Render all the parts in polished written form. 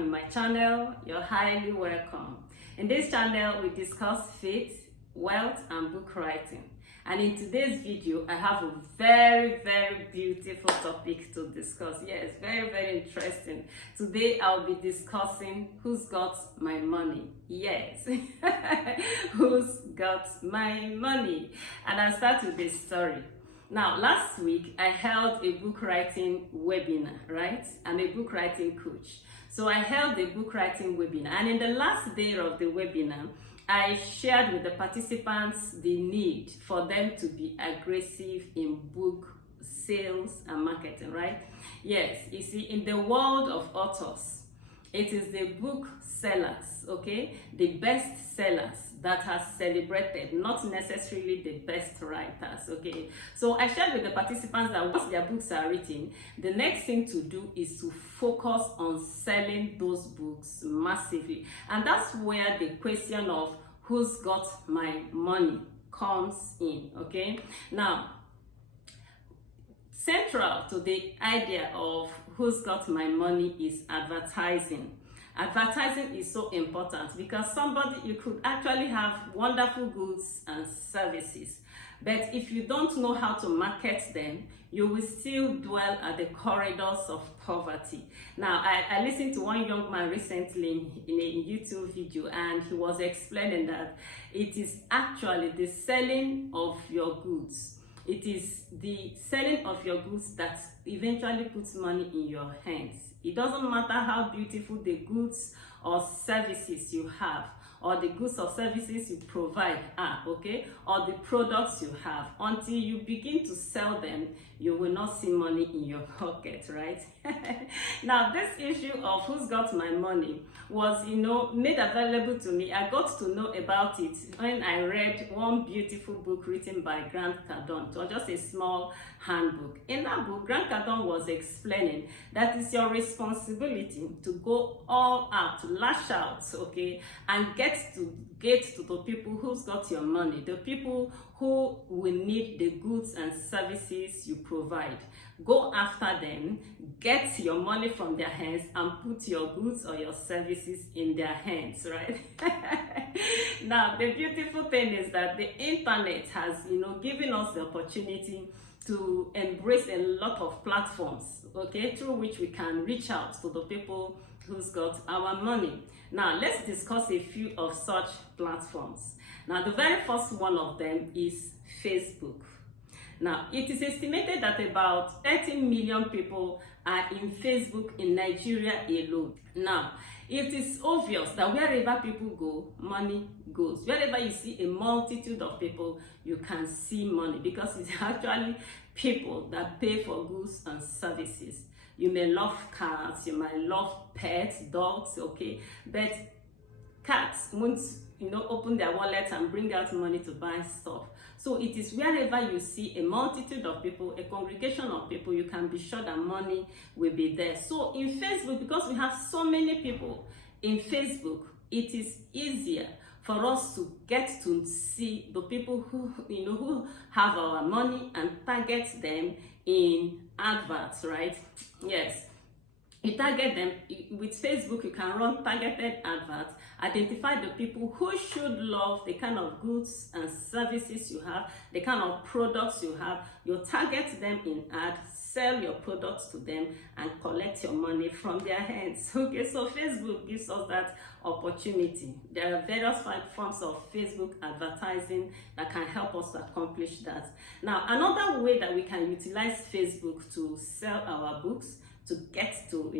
time in my channel, you're highly welcome. In this channel, we discuss faith, wealth, and book writing. And in today's video, I have a very beautiful topic to discuss. Yes, very interesting. Today, I'll be discussing who's got my money. Yes, who's got my money. And I'll start with this story. Now, last week, I held a book writing webinar, right? I'm a book writing coach. So I held a book writing webinar. And in the last day of the webinar, I shared with the participants the need for them to be aggressive in book sales and marketing, right? Yes, you see, in the world of authors, it is the book sellers, okay? The best sellers that are celebrated, not necessarily the best writers, okay? So I shared with the participants that once their books are written, the next thing to do is to focus on selling those books massively. And that's where the question of who's got my money comes in, okay? Now, central to the idea of who's got my money is advertising. Advertising is so important because you could actually have wonderful goods and services, but if you don't know how to market them, you will still dwell at the corridors of poverty. Now, I listened to one young man recently in a YouTube video, and he was explaining that it is actually the selling of your goods. It is the selling of your goods that eventually puts money in your hands. It doesn't matter how beautiful the goods or services you have, or the goods or services you provide are, okay, or the products you have. Until you begin to sell them, you will not see money in your pocket, right? Now, this issue of who's got my money was, made available to me. I got to know about it when I read one beautiful book written by Grant Cardone. It was just a small handbook. In that book, Grant Cardone was explaining that it's your responsibility to go all out, to lash out, okay, and get to the people who's got your money, the people who will need the goods and services you provide. Go after them, get your money from their hands, and put your goods or your services in their hands, right? Now, the beautiful thing is that the internet has, given us the opportunity to embrace a lot of platforms, okay, through which we can reach out to the people who's got our money. Now, let's discuss a few of such platforms. Now, the very first one of them is Facebook. Now, it is estimated that about 30 million people are in Facebook in Nigeria alone. Now, it is obvious that wherever people go, money goes. Wherever you see a multitude of people, you can see money, because it's actually people that pay for goods and services. You may love cars, you might love pets, dogs, okay, but cats won't, open their wallet and bring out money to buy stuff. So it is wherever you see a multitude of people, a congregation of people, you can be sure that money will be there. So in Facebook, because we have so many people in Facebook, it is easier for us to get to see the people who have our money and target them in adverts, right? Yes. You target them with Facebook. You can run targeted adverts, identify the people who should love the kind of goods and services you have, the kind of products you have. You target them in ads, sell your products to them, and collect your money from their hands. Okay, so Facebook gives us that opportunity. There are various forms of Facebook advertising that can help us to accomplish that. Now, another way that we can utilize Facebook to sell our books, to get to,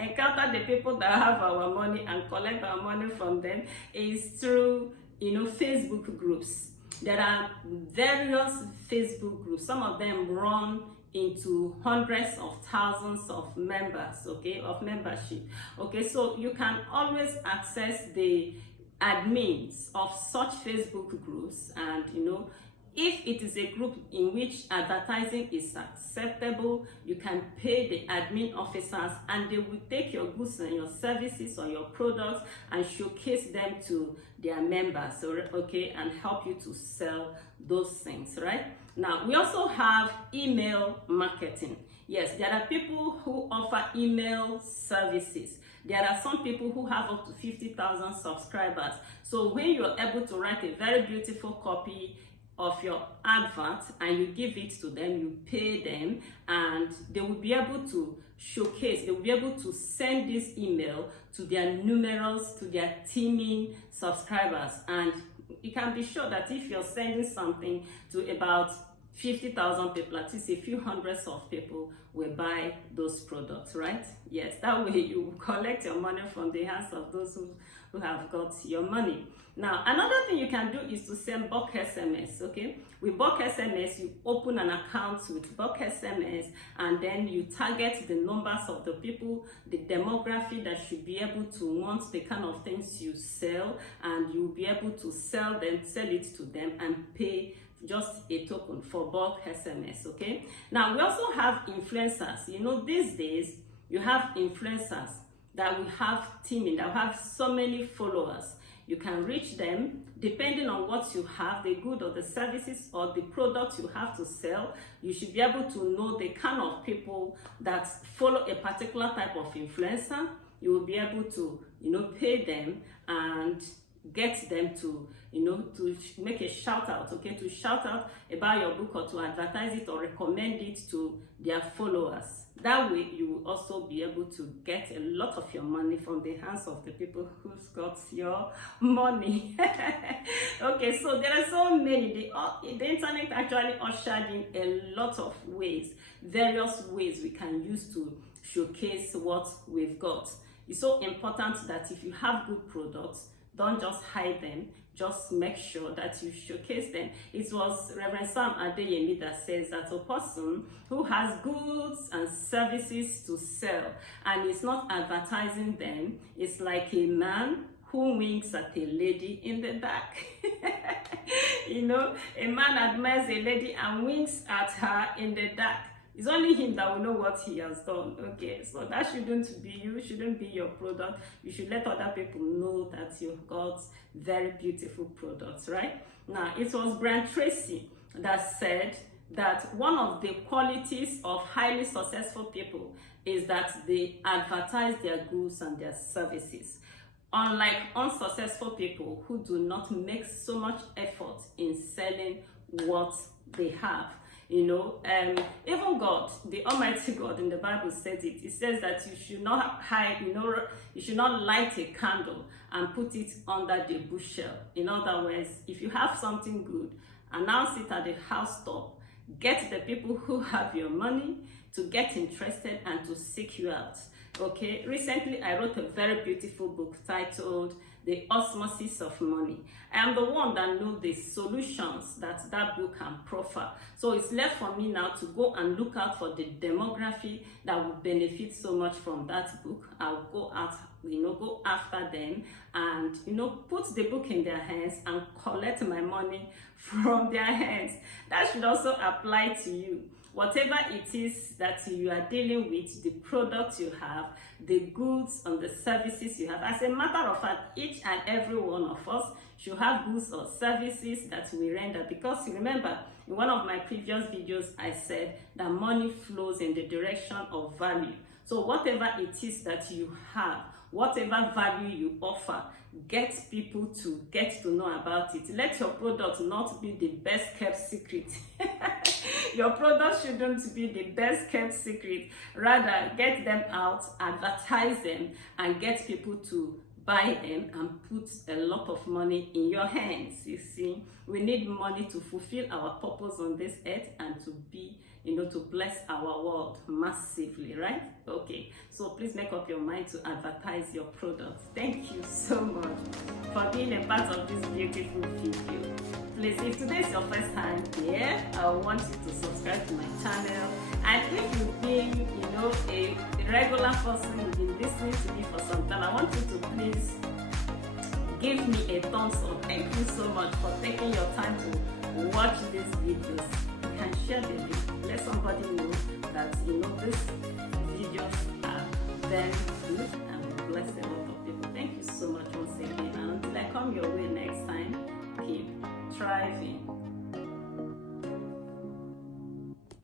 encounter the people that have our money and collect our money from them, is through, Facebook groups. There are various Facebook groups. Some of them run into hundreds of thousands of members, okay, of membership. Okay, so you can always access the admins of such Facebook groups, and if it is a group in which advertising is acceptable, you can pay the admin officers, and they will take your goods and your services or your products and showcase them to their members, okay, and help you to sell those things, right? Now, we also have email marketing. Yes, there are people who offer email services. There are some people who have up to 50,000 subscribers. So when you're able to write a very beautiful copy of your advert and you give it to them, you pay them, and they will be able to showcase, they will be able to send this email to their numerous, to their teeming subscribers. And you can be sure that if you're sending something to about 50,000 people, at least a few hundreds of people will buy those products, right? Yes, that way you will collect your money from the hands of those who have got your money. Now, another thing you can do is to send bulk SMS, okay? With bulk SMS, you open an account with bulk SMS, and then you target the numbers of the people, the demography that should be able to want the kind of things you sell, and you'll be able to sell it to them and pay just a token for bulk SMS, okay? Now, we also have influencers. You know, these days, you have influencers that will have teaming, that will have so many followers. You can reach them depending on what you have, the good or the services or the products you have to sell. You should be able to know the kind of people that follow a particular type of influencer. You will be able to, pay them and get them to, to make a shout out, okay, to shout out about your book or to advertise it or recommend it to their followers. That way, you will also be able to get a lot of your money from the hands of the people who's got your money. Okay, so there are so many. The internet actually ushered in a lot of ways, various ways we can use to showcase what we've got. It's so important that if you have good products, don't just hide them, just make sure that you showcase them. It was Reverend Sam Adeyemi that says that a person who has goods and services to sell and is not advertising them is like a man who winks at a lady in the dark. A man admires a lady and winks at her in the dark. It's only him that will know what he has done. Okay, so that shouldn't be you, shouldn't be your product. You should let other people know that you've got very beautiful products, right? Now, it was Brian Tracy that said that one of the qualities of highly successful people is that they advertise their goods and their services. Unlike unsuccessful people who do not make so much effort in selling what they have. Even God, the Almighty God in the Bible says it. It says that you should not hide, you should not light a candle and put it under the bushel. In other words, if you have something good, announce it at the house top. Get the people who have your money to get interested and to seek you out. Okay, recently I wrote a very beautiful book titled The Osmosis of Money. I am the one that knows the solutions that book can proffer. So it's left for me now to go and look out for the demography that will benefit so much from that book. I'll go out, go after them and, put the book in their hands and collect my money from their hands. That should also apply to you. Whatever it is that you are dealing with, the products you have, the goods and the services you have. As a matter of fact, each and every one of us should have goods or services that we render. Because remember, in one of my previous videos, I said that money flows in the direction of value. So whatever it is that you have, whatever value you offer, get people to get to know about it. Let your product not be the best kept secret. Your product shouldn't be the best kept secret. Rather, get them out, advertise them, and get people to buy them and put a lot of money in your hands. You see, we need money to fulfill our purpose on this earth and to be, to bless our world massively, right? Okay, so please make up your mind to advertise your products. Thank you so much for being a part of this beautiful video. Please, if today is your first time here, I want you to subscribe to my channel. And if you've been, a regular person, you've been listening to me for some time, I want you to please give me a thumbs up. Thank you so much for taking your time to watch these videos. You can share the link. Let somebody know that, these videos are very good and will bless a lot of people. Thank you so much once again. And until I come your way next time, keep thriving.